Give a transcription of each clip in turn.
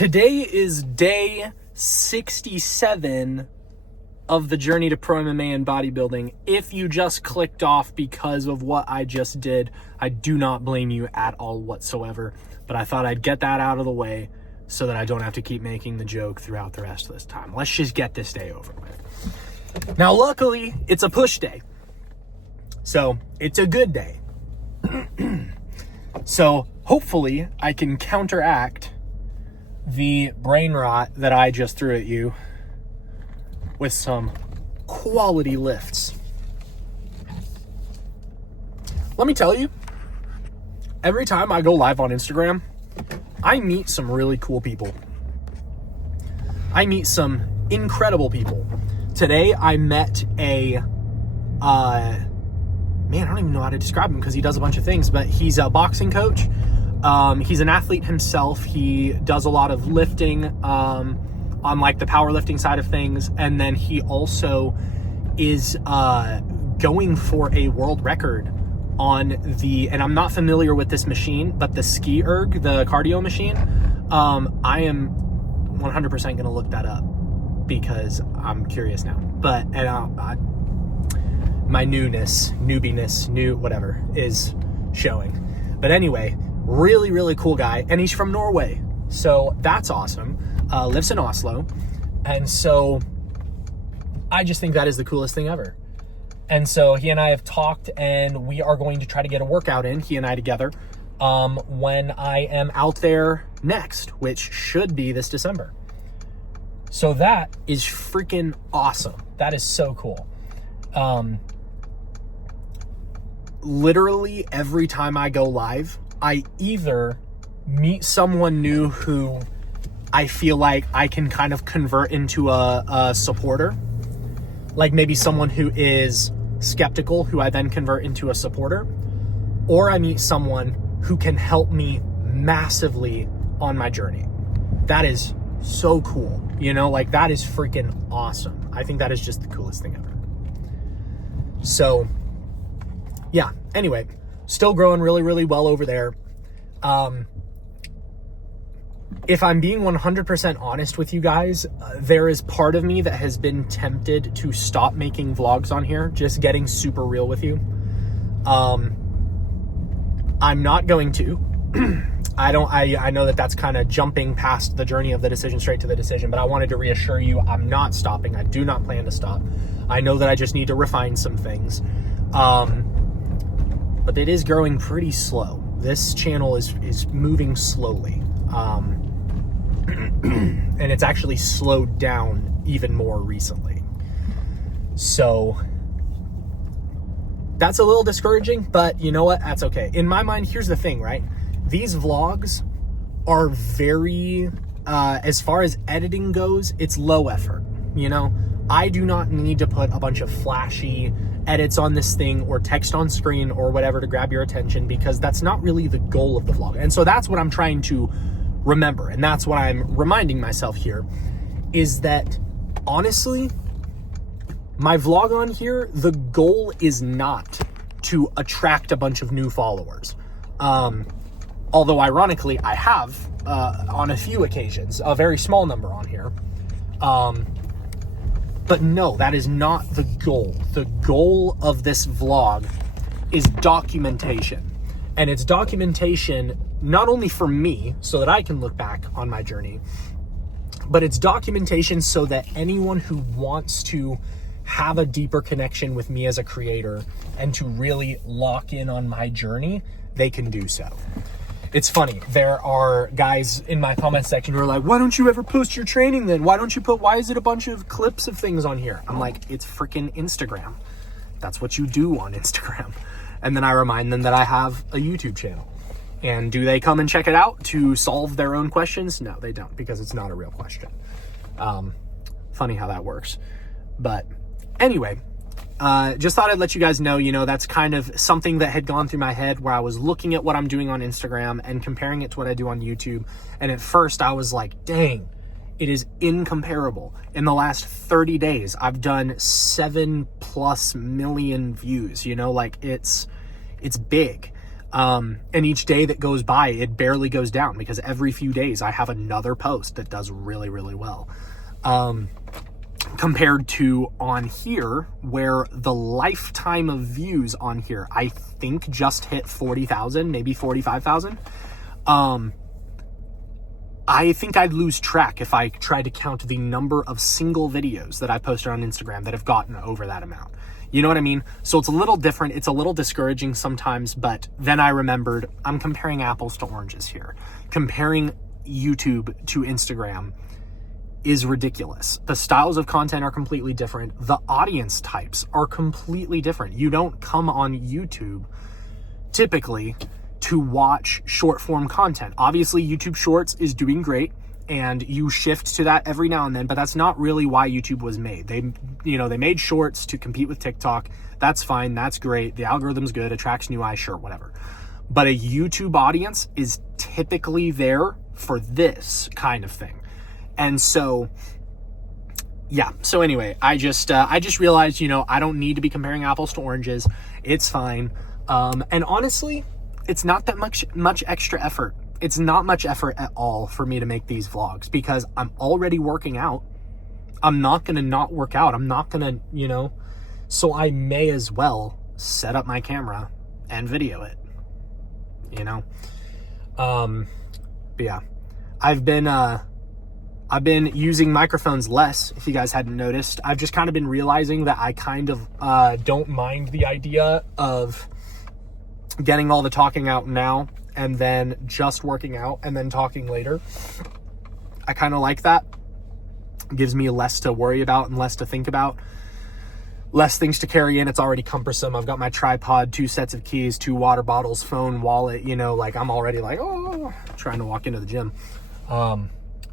Today is day 67 of the journey to Pro MMA and bodybuilding. If you just clicked off because of what I just did, I do not blame you at all whatsoever, but I thought I'd get that out of the way so that I don't have to keep making the joke throughout the rest of this time. Let's just get this day over with. Now, luckily, it's a push day, so it's a good day. So hopefully I can counteract the brain rot that I just threw at you with some quality lifts. Let me tell you, every time I go live on Instagram, I meet some really cool people. I meet some incredible people. Today I met a, man, I don't even know how to describe him because he does a bunch of things, but he's a boxing coach. He's an athlete himself. He does a lot of lifting, on like the powerlifting side of things. And then he also is, going for a world record on and I'm not familiar with this machine, but the ski erg, the cardio machine. I am 100% going to look that up because I'm curious now, but, my newbiness, whatever is showing. But anyway, really, really cool guy. And he's from Norway. So that's awesome. Lives in Oslo. And so I just think that is the coolest thing ever. And so he and I have talked, and we are going to try to get a workout in, he and I together, when I am out there next, which should be this December. So that is freaking awesome. That is so cool. Literally every time I go live, I either meet someone new who I feel like I can kind of convert into a supporter, like maybe someone who is skeptical, who I then convert into a supporter, or I meet someone who can help me massively on my journey. That is so cool. You know, like that is freaking awesome. I think that is just the coolest thing ever. So yeah, anyway, still growing really, really well over there. If I'm being 100% honest with you guys, there is part of me that has been tempted to stop making vlogs on here, just getting super real with you. I'm not going to. I know that that's kind of jumping past the journey of the decision straight to the decision, but I wanted to reassure you I'm not stopping. I do not plan to stop. I know that I just need to refine some things. But it is growing pretty slow. This channel is moving slowly. And it's actually slowed down even more recently. So that's a little discouraging, but you know what? That's okay. In my mind, here's the thing, right? These vlogs are very, as far as editing goes, it's low effort, you know? I do not need to put a bunch of flashy edits on this thing or text on screen or whatever to grab your attention, because that's not really the goal of the vlog. And so that's what I'm trying to remember. And that's what I'm reminding myself here, is that honestly, my vlog on here, the goal is not to attract a bunch of new followers. Although ironically, I have, on a few occasions, a very small number on here. But no, that is not the goal. The goal of this vlog is documentation. And it's documentation not only for me, so that I can look back on my journey, but it's documentation so that anyone who wants to have a deeper connection with me as a creator and to really lock in on my journey, they can do so. It's funny, there are guys in my comment section who are like, why don't you ever post your training then? Why is it a bunch of clips of things on here? I'm like, it's freaking Instagram. That's what you do on Instagram. And then I remind them that I have a YouTube channel. And do they come and check it out to solve their own questions? No, they don't, because it's not a real question. Funny how that works. But anyway, just thought I'd let you guys know, you know, that's kind of something that had gone through my head where I was looking at what I'm doing on Instagram and comparing it to what I do on YouTube. And at first I was like, dang, it is incomparable. In the last 30 days, I've done 7+ million views, you know, like it's big. And each day that goes by, it barely goes down because every few days I have another post that does really, really well. Compared to on here, where the lifetime of views on here, I think just hit 40,000, maybe 45,000. I think I'd lose track if I tried to count the number of single videos that I posted on Instagram that have gotten over that amount. You know what I mean? So it's a little different. It's a little discouraging sometimes, but then I remembered I'm comparing apples to oranges here. Comparing YouTube to Instagram is ridiculous. The styles of content are completely different. The audience types are completely different. You don't come on YouTube typically to watch short form content. Obviously, YouTube Shorts is doing great and you shift to that every now and then, but that's not really why YouTube was made. They made Shorts to compete with TikTok. That's fine. That's great. The algorithm's good, attracts new eyes, sure, whatever. But a YouTube audience is typically there for this kind of thing. And so, yeah. So anyway, I just realized, I don't need to be comparing apples to oranges. It's fine. And honestly, it's not that much extra effort. It's not much effort at all for me to make these vlogs because I'm already working out. I'm not going to not work out. I'm not going to, so I may as well set up my camera and video it, But yeah, I've been using microphones less, if you guys hadn't noticed. I've just kind of been realizing that I kind of don't mind the idea of getting all the talking out now and then just working out and then talking later. I kind of like that. It gives me less to worry about and less to think about. Less things to carry in. It's already cumbersome. I've got my tripod, 2 sets of keys, 2 water bottles, phone, wallet, I'm already trying to walk into the gym.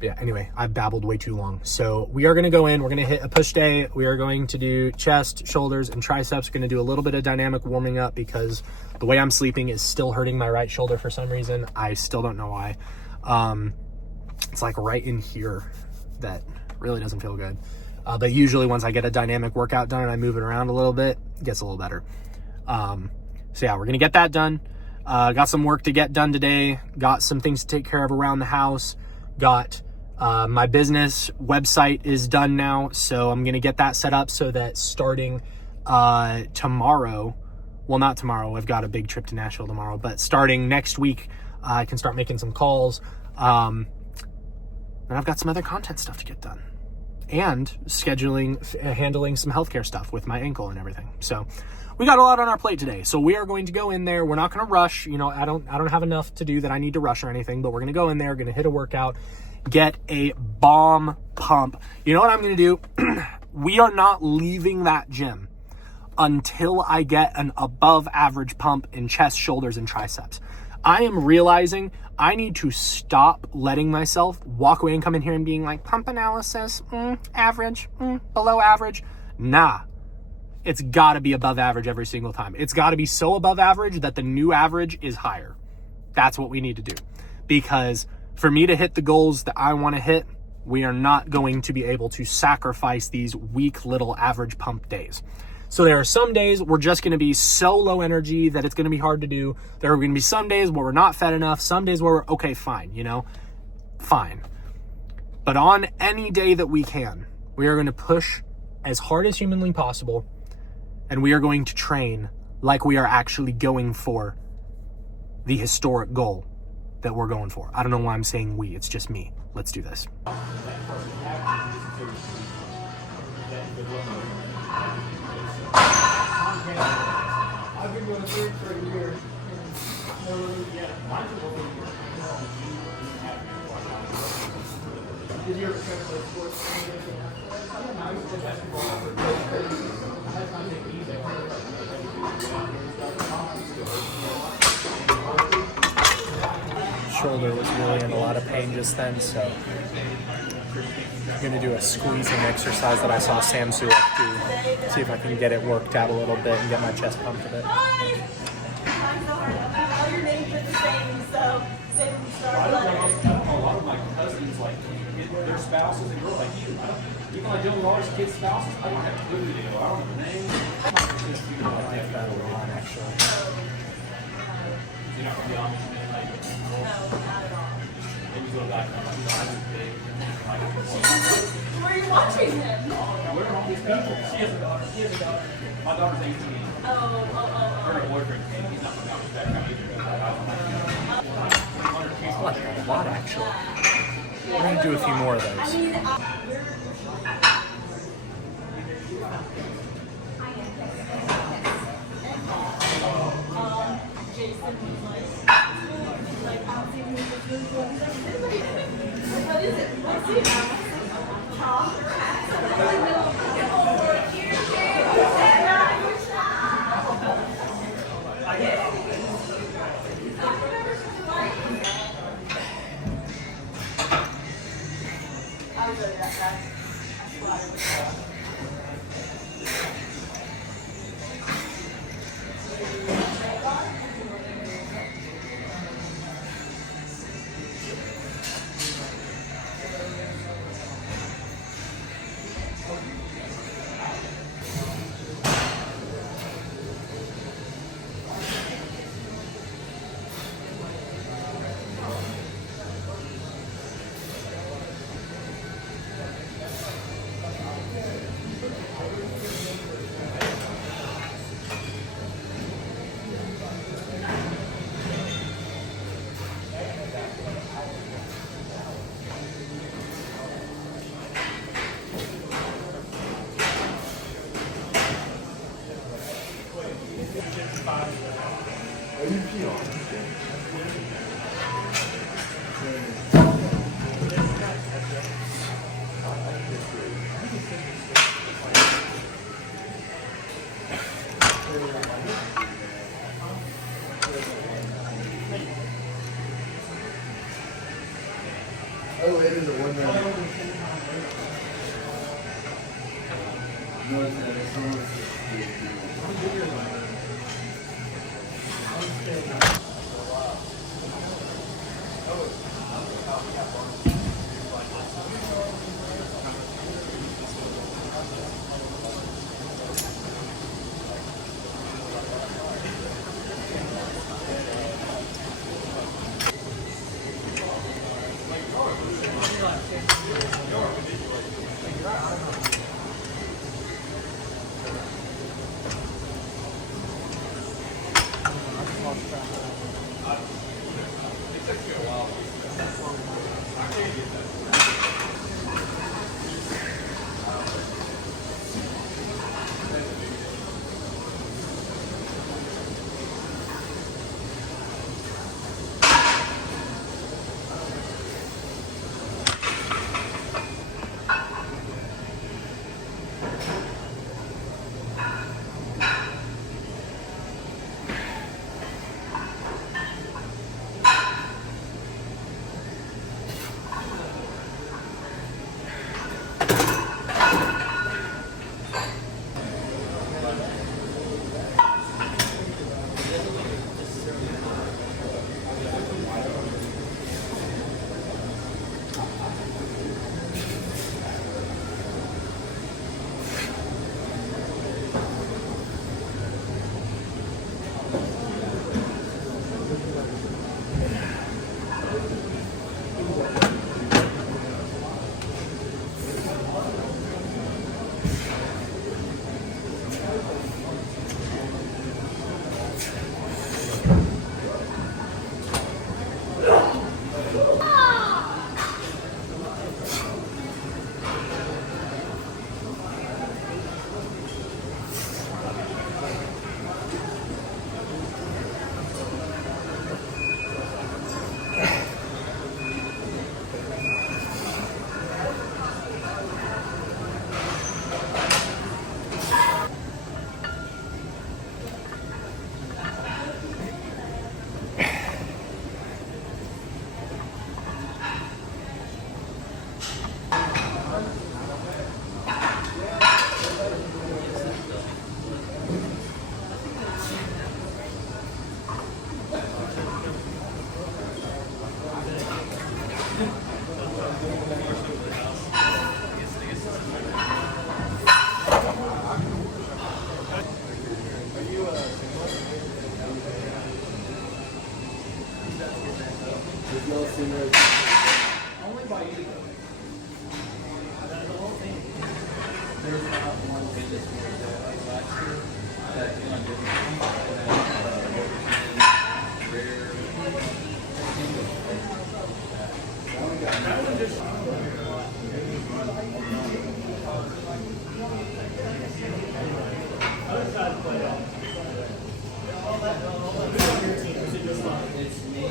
Yeah, anyway, I've babbled way too long. So we are going to go in. We're going to hit a push day. We are going to do chest, shoulders, and triceps. We're going to do a little bit of dynamic warming up because the way I'm sleeping is still hurting my right shoulder for some reason. I still don't know why. It's like right in here that really doesn't feel good. But usually once I get a dynamic workout done and I move it around a little bit, it gets a little better. So yeah, we're going to get that done. Got some work to get done today. Got some things to take care of around the house. Got my business website is done now, so I'm going to get that set up so that starting tomorrow, well, not tomorrow, I've got a big trip to Nashville tomorrow, but starting next week, I can start making some calls. And I've got some other content stuff to get done and handling some healthcare stuff with my ankle and everything. So we got a lot on our plate today. So we are going to go in there. We're not going to rush. I don't have enough to do that I need to rush or anything, but we're going to go in there, going to hit a workout, get a bomb pump. You know what I'm going to do? We are not leaving that gym until I get an above average pump in chest, shoulders, and triceps. I am realizing I need to stop letting myself walk away and come in here and being like, pump analysis, average, below average. Nah. It's got to be above average every single time. It's got to be so above average that the new average is higher. That's what we need to do. Because for me to hit the goals that I want to hit, we are not going to be able to sacrifice these weak little average pump days. So there are some days we're just going to be so low energy that it's going to be hard to do. There are going to be some days where we're not fed enough. Some days where we're, okay, fine, fine. But on any day that we can, we are going to push as hard as humanly possible. And we are going to train like we are actually going for the historic goal that we're going for. I don't know why I'm saying we, it's just me. Let's do this. I've been going through for a year. Did you ever try to play sports? I used to play basketball. Shoulder was really in a lot of pain just then, so I'm going to do a squeezing exercise that I saw Sam Sulek do. See if I can get it worked out a little bit and get my chest pumped a bit. All your names are the same, so say when you start letters. A lot of my cousins, their spouses and girls like you. Even like dealing with all these kids' spouses, I don't have a clue who they are. I don't know the name. I like that a lot, actually. Where are you watching him? My daughter's 18. Her boyfriend came. He's not from out that I like that a lot, actually. We're gonna do a few more of those. Jason was like, I'll see you what is it? Let's see. Oh, it is a 1 minute. No, it's Thank you. there's not one business where like last year that you know did rare. It's me.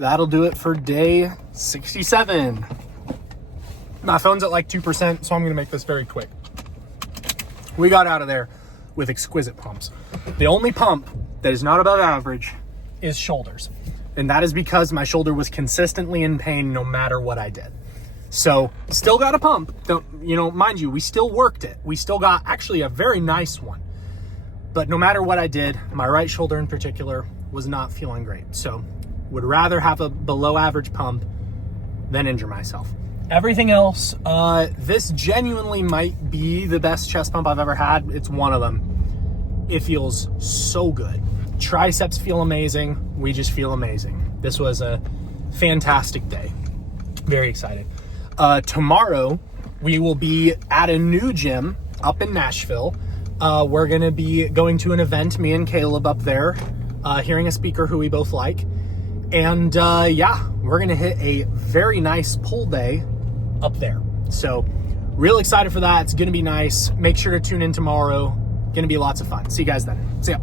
That'll do it for day 67. My phone's at like 2%, so I'm gonna make this very quick. We got out of there with exquisite pumps. The only pump that is not above average is shoulders. And that is because my shoulder was consistently in pain no matter what I did. So still got a pump. Don't, you know, mind you, we still worked it. We still got actually a very nice one. But no matter what I did, my right shoulder in particular was not feeling great. So would rather have a below average pump than injure myself. Everything else, this genuinely might be the best chest pump I've ever had. It's one of them. It feels so good. Triceps feel amazing. We just feel amazing. This was a fantastic day. Very excited. Tomorrow, we will be at a new gym up in Nashville. We're gonna be going to an event, me and Caleb up there, hearing a speaker who we both like. And yeah, We're going to hit a very nice pull day up there. So real excited for that. It's going to be nice. Make sure to tune in tomorrow. Going to be lots of fun. See you guys then. See ya.